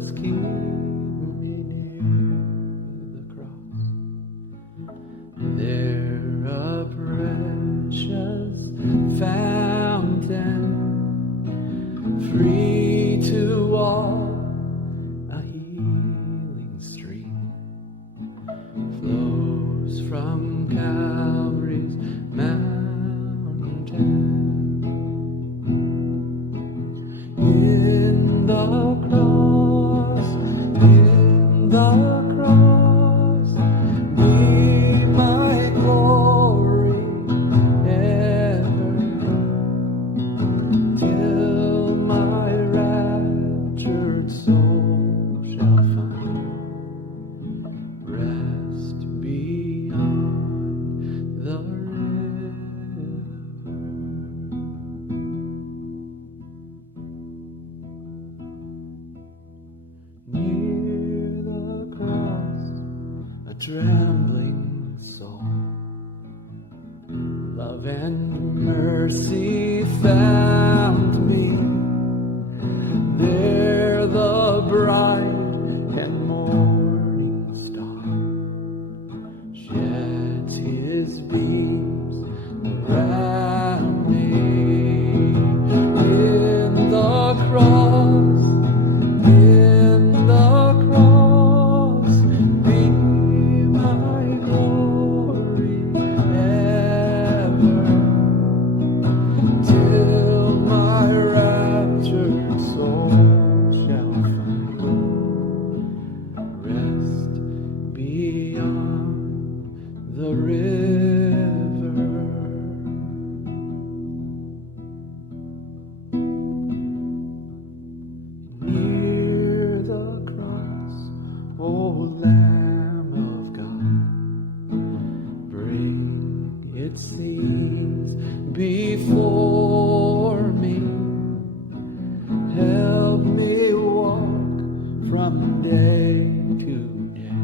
Jesus, keep me near the cross. There a precious fountain, free to all, a healing stream flows from Calvary's mountain. In the cross, be my glory ever, till my raptured soul shall find rest beyond the river. Near the cross, a trembling soul, love and mercy found me. There the bright and morning star sheds his beams around me. In the cross, be my glory ever, till my raptured soul shall find rest beyond the river. Near the cross, O Lamb of God, bring its scenes before me. Help me walk from day to day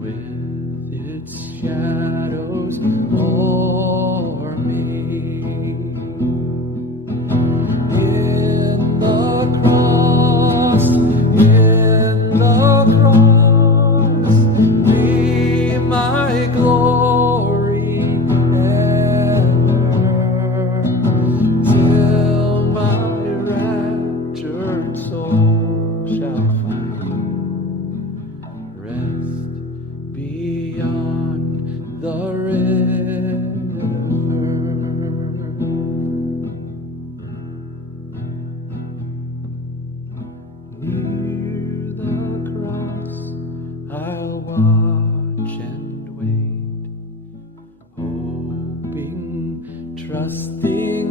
with its shadows o'er me. In the cross, be my glory ever, till my raptured soul shall find rest beyond the river. Near the cross, I'll watch and wait, hoping, trusting